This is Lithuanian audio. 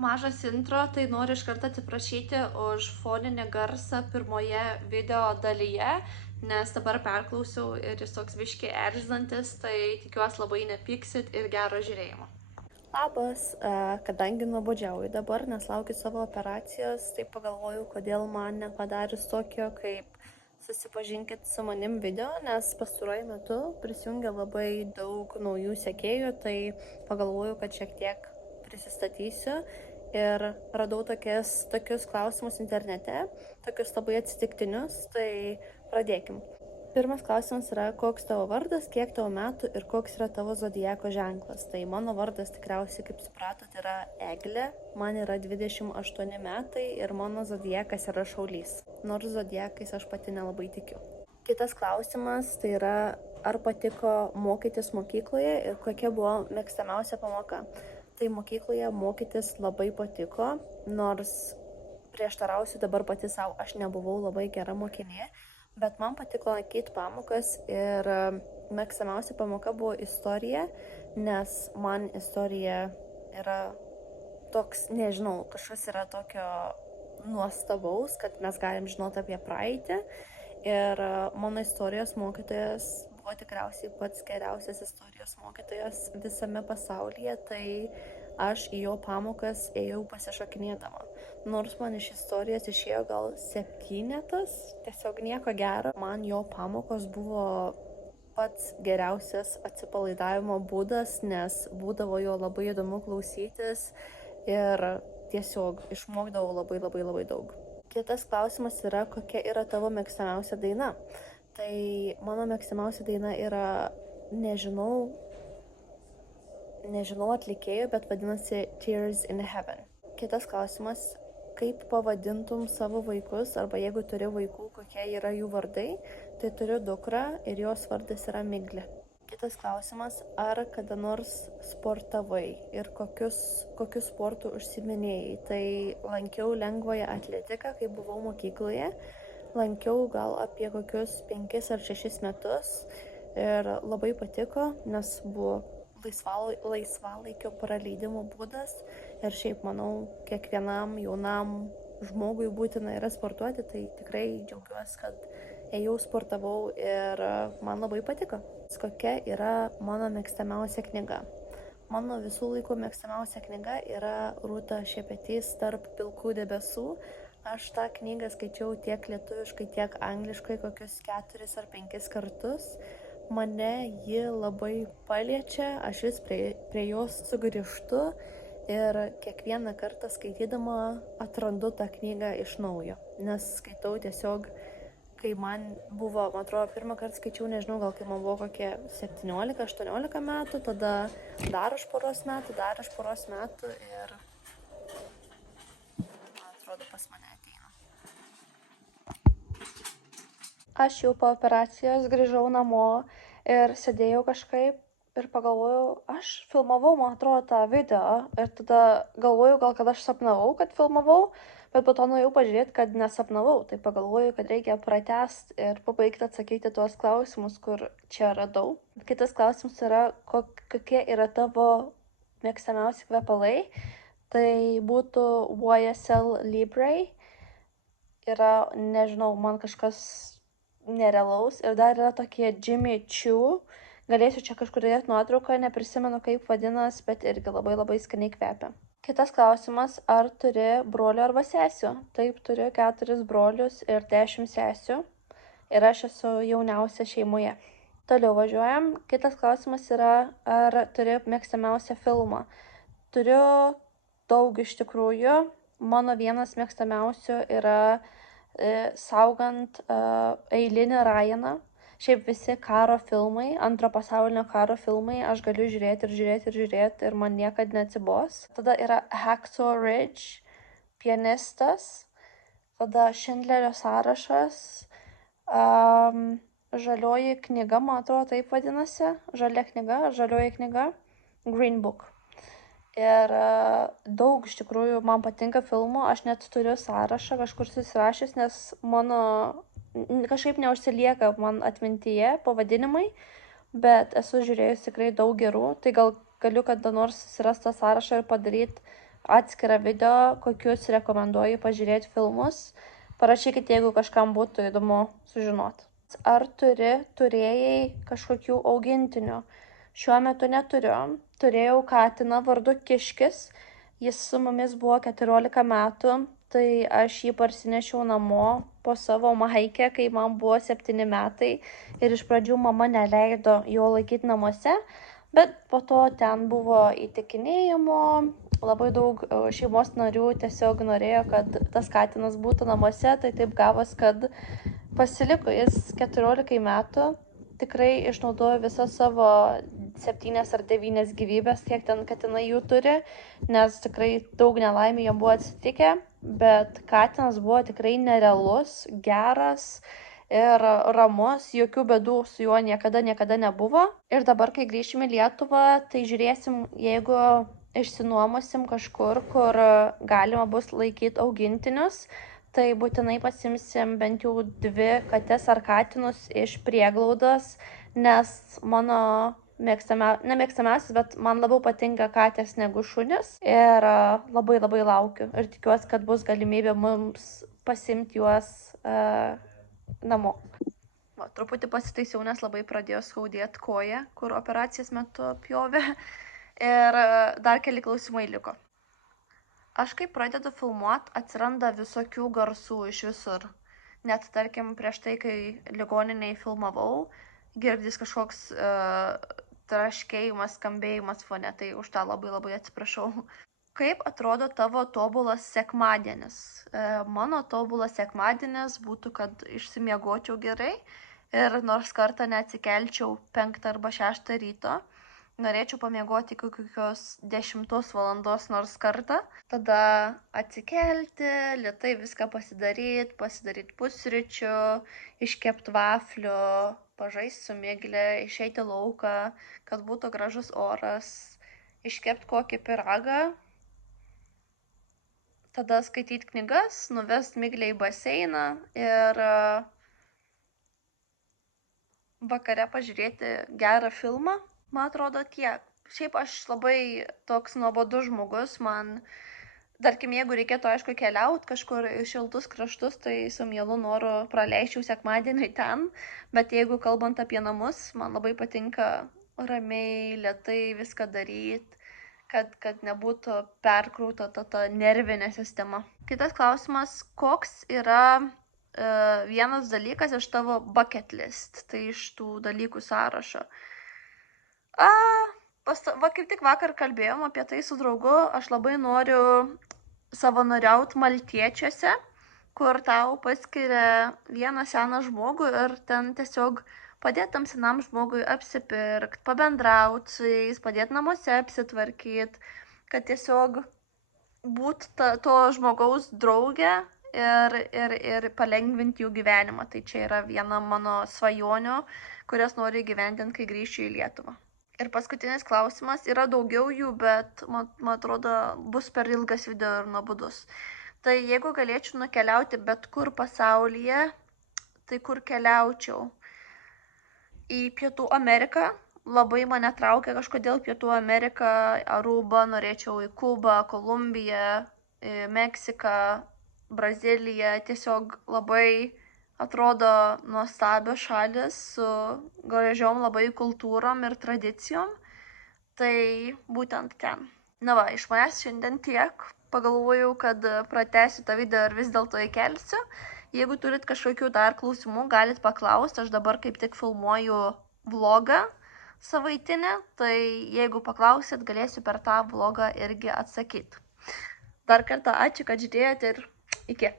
Mažas intro, tai noriu iš karto atsiprašyti už foninį garsą pirmoje video dalyje, nes dabar perklausiau ir jis toks biški erzinantis, tai tikiuosi labai nepyksit ir gero žiūrėjimo. Labas, kadangi nuobodžiauju dabar, nes laukiu savo operacijos, tai pagalvoju, kodėl man nepadarius tokio kaip susipažinkit su manim video, nes pastaruoju metu prisijungia labai daug naujų sekėjų, tai pagalvoju, kad šiek tiek prisistatysiu ir radau tokius klausimus internete, tokius labai atsitiktinius, tai pradėkim. Pirmas klausimas yra, koks tavo vardas, kiek tavo metų ir koks yra tavo zodiako ženklas. Tai mano vardas tikriausiai, kaip supratot, yra Eglė, man yra 28 metai ir mano zodiakas yra Šaulys. Nors zodiakais aš pati nelabai tikiu. Kitas klausimas tai yra, ar patiko mokytis mokykloje ir kokia buvo mėgstamiausia pamoka. Tai mokykloje mokytis labai patiko, nors prieštarausiu dabar pati savo, aš nebuvau labai gera mokinė. Bet man patiko lankyti pamokas ir mėgstamiausia pamoka buvo istorija, nes man istorija yra toks, nežinau, kažkas yra tokio nuostabaus, kad mes galim žinoti apie praeitį. Ir mano istorijos mokytojas buvo tikriausiai pats geriausias istorijos mokytojas visame pasaulyje, tai aš į jo pamokas ėjau pasišokinėdama. Nors man iš istorijos išėjo gal 7, tiesiog nieko gero. Man jo pamokos buvo pats geriausias atsipalaidavimo būdas, nes būdavo jo labai įdomu klausytis ir tiesiog išmokdavau labai daug. Kitas klausimas yra, kokia yra tavo mėgstamiausia daina. Tai mano mėgstamiausia daina yra, nežinau atlikėjų, bet vadinasi Tears in Heaven. Kitas klausimas, kaip pavadintum savo vaikus, arba jeigu turi vaikų, kokie yra jų vardai, tai turiu dukrą ir jos vardas yra Miglė. Kitas klausimas, ar kada nors sportavai ir kokius sportų užsiminėjai. Tai lankiau lengvąją atletiką, kai buvau mokykloje. Lankiau gal apie kokius 5 ar 6 metus ir labai patiko, nes buvo laisvalaikio praleidimo būdas ir šiaip manau, kiekvienam jaunam žmogui būtina yra sportuoti, tai tikrai džiaugiuosi, kad ėjau sportavau ir man labai patiko. Kokia yra mano mėgstamiausia knyga? Mano visų laikų mėgstamiausia knyga yra Rūta Šepetys Tarp pilkų debesų. Aš tą knygą skaičiau tiek lietuviškai, tiek angliškai kokius 4 ar 5 kartus. Mane ji labai paliečia, aš vis prie jos sugrįžtu ir kiekvieną kartą skaitydama atrandu tą knygą iš naujo. Nes skaitau tiesiog, kai man buvo, man atrodo, pirmą kartą skaičiau, nežinau, gal kai man buvo kokie 17-18 metų, tada dar už poros metų ir man atrodo pas mane ateina. Aš jau po operacijos grįžau namo ir sėdėjau kažkaip ir pagalvojau, aš filmavau, man atrodo, tą video ir tada galvojau, gal kad aš sapnavau, kad filmavau, bet po to nuėjau pažiūrėti, kad nesapnavau, tai pagalvojau, kad reikia pratęsti ir pabaigti atsakyti tuos klausimus, kur čia radau. Kitas klausimas yra, kokie yra tavo mėgstamiausi kvepalai, tai būtų YSL Libre, yra, nežinau, man kažkas nerealaus ir dar yra tokie Jimmy Choo, galėsiu čia kažkur dėti nuotrauką, neprisimenu kaip vadinasi, bet irgi labai skaniai kvepia. Kitas klausimas, ar turi brolių arba sesių? Taip, turiu 4 brolius ir 10 sesių ir aš esu jauniausia šeimoje. Toliau važiuojam. Kitas klausimas yra, ar turi mėgstamiausią filmą? Turiu daug iš tikrųjų. Mano vienas mėgstamiausių yra Saugant eilinį Ryaną. Šiaip visi karo filmai, antro pasaulinio karo filmai, aš galiu žiūrėti ir man niekad neatsibos. Tada yra Hacksaw Ridge, Pianistas, tada Schindlerio sąrašas, Žalioji knyga, man atrodo taip vadinasi, Žalioji knyga, Green Book. Ir daug iš tikrųjų man patinka filmų, aš net turiu sąrašą kažkur susirašęs, nes mano kažkaip neužsilieka man atmintyje pavadinimai, bet esu žiūrėjus tikrai daug gerų, tai gal galiu kada nors susirasti tą sąrašą ir padaryti atskirą video, kokius rekomenduoju pažiūrėti filmus. Parašykite, jeigu kažkam būtų įdomu sužinoti. Ar turėjai kažkokių augintinių? Šiuo metu neturiu. Turėjau katiną vardu Kiškis. Jis su mumis buvo 14 metų, tai aš jį parsinešiau namo po savo maikę, kai man buvo 7 metai. Ir iš pradžių mama neleido jo laikyti namuose, bet po to ten buvo įtikinėjimo. Labai daug šeimos narių tiesiog norėjo, kad tas katinas būtų namuose, tai taip gavos, kad pasiliko jis 14 metų. Tikrai išnaudojo visas savo 7 ar 9 gyvybės, kiek ten katinai jų turi, nes tikrai daug nelaimių jam buvo atsitikę, bet katinas buvo tikrai nerealus, geras ir ramus, jokių bėdų su juo niekada nebuvo. Ir dabar, kai grįšim į Lietuvą, tai žiūrėsim, jeigu išsinuomosim kažkur, kur galima bus laikyti augintinius, tai būtinai pasimsim bent jau 2 kates ar katinus iš prieglaudos, nes mano nemėgstamiausias, bet man labiau patinka katės negu šunis. Ir labai laukiu ir tikiuosi, kad bus galimybė mums pasimti juos namo. Truputį pasitaisiau, nes labai pradėjo skaudėti koją, kur operacijos metu pjovė. Ir dar keli klausimai liko. Aš kai pradedu filmuoti, atsiranda visokių garsų iš visur. Net, tarkim, prieš tai, kai ligoniniai filmavau, girdis kažkoks traškėjimas, skambėjimas fone, tai už tą labai atsiprašau. Kaip atrodo tavo tobulas sekmadienis? Mano tobulas sekmadienis būtų, kad išsimiegočiau gerai ir nors kartą neatsikelčiau 5 arba 6 ryto. Norėčiau pamiegoti kokios 10 valandos nors kartą. Tada atsikelti, lėtai viską pasidaryti pusryčių, iškepti vaflių, pažaisti su Migle, išeiti lauką, kad būtų gražus oras, iškepti kokį pyragą. Tada skaityti knygas, nuvesti Miglę į baseiną ir vakare pažiūrėti gerą filmą. Man atrodo tiek. Šiaip aš labai toks nuobodus žmogus, man, tarkim, jeigu reikėtų, aišku, keliauti kažkur į šiltus kraštus, tai su mielu noru praleisčiau sekmadienį ten, bet jeigu kalbant apie namus, man labai patinka ramiai, lėtai viską daryti, kad nebūtų perkrauta ta nervinė sistema. Kitas klausimas, koks yra vienas dalykas iš tavo bucket list, tai iš tų dalykų sąrašo? Kaip tik vakar kalbėjom apie tai su draugu, aš labai noriu savanoriauti Maltiečiuose, kur tau paskiria vieną seną žmogų ir ten tiesiog padėti tam senam žmogui apsipirkti, pabendrauti su jais, padėti namuose apsitvarkyti, kad tiesiog būti to žmogaus draugė ir palengvinti jų gyvenimą. Tai čia yra viena mano svajonių, kurias noriu įgyvendinti, kai grįšiu į Lietuvą. Ir paskutinis klausimas, yra daugiau jų, bet man atrodo bus per ilgas video ir nuobodus. Tai jeigu galėčiau nukeliauti bet kur pasaulyje, tai kur keliaučiau? Į Pietų Ameriką. Labai mane traukia kažkodėl Pietų Amerika, Aruba, norėčiau į Kubą, Kolumbiją, Meksiką, Braziliją. Tiesiog labai atrodo nuostabios šalis su gražiom labai kultūrom ir tradicijom. Tai būtent ten. Na va, iš manęs šiandien tiek. Pagalvojau, kad pratęsiu tą video ir vis dėlto įkelsiu. Jeigu turit kažkokių dar klausimų, galit paklausti. Aš dabar kaip tik filmuoju vlogą savaitinę. Tai jeigu paklausit, galėsiu per tą vlogą irgi atsakyti. Dar kartą ačiū, kad žiūrėjote ir iki.